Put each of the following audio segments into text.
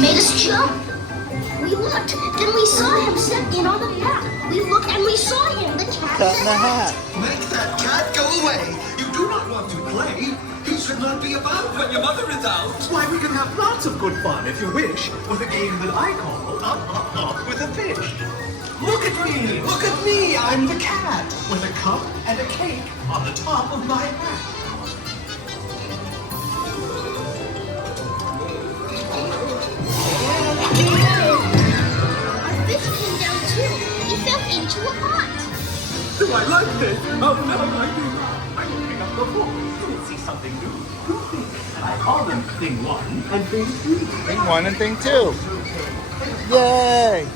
Made us jump. We looked, then we saw him step in on the path. We looked and we saw him, the cat. Cat in the hat. Make that cat go away. You do not want to play. He should not be about when your mother is out. Why, we can have lots of good fun, if you wish, with a game that I call Up with a Fish. Look at me! Look at me! I'm the cat, with a cup and a cake on the top of my hat. Our fish came down too. He fell into a pot. Do I like this? Oh, no, I do not. I'm looking up the book. You will see something new. Two things, and I call them Thing 1 and Thing 2. Thing 1 and Thing 2. Yay!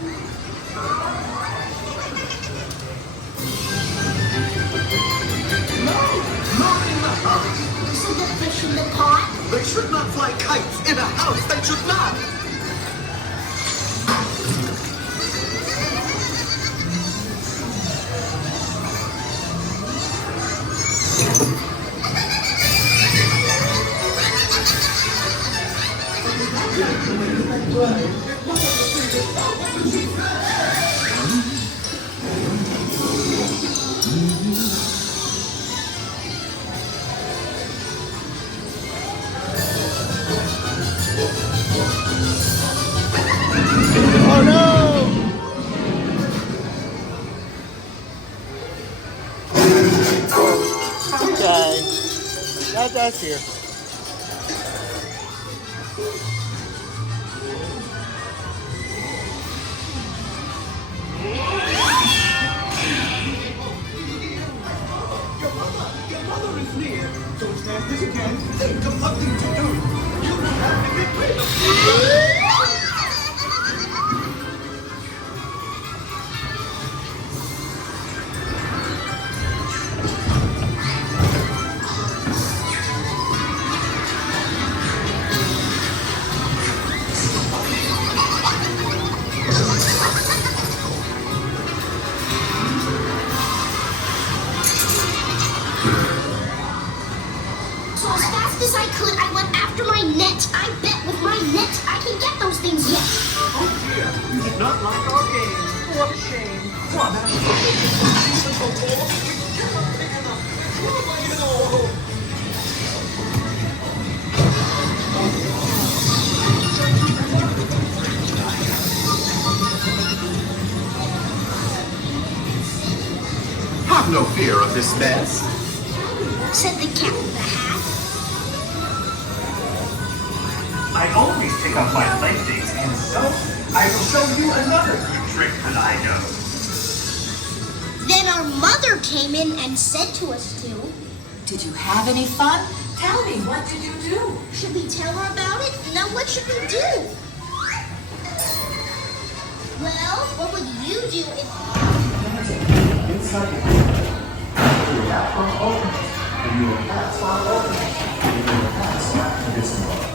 Not in the house. So the fish in the pot? They should not fly kites in a house. They should not. Oh no! Okay. That's here. Your mother is near. Don't stand this again. Think of something to do. You will have to get rid of So as fast as I could, I went after my net. I bet with my net, I can get those things yet. Oh dear, you did not like our game. What a shame. Well, that's Have no fear of this mess. Said the cat with the hat. I always pick up my playthings, and so I will show you another cute trick that I know. Then our mother came in and said to us to, Did you have any fun? Tell me, what did you do? should we tell her about it? Now what should we do? Well, what would you do if... Inside the your hat open, and your hat slide open, and your hat slide to this one.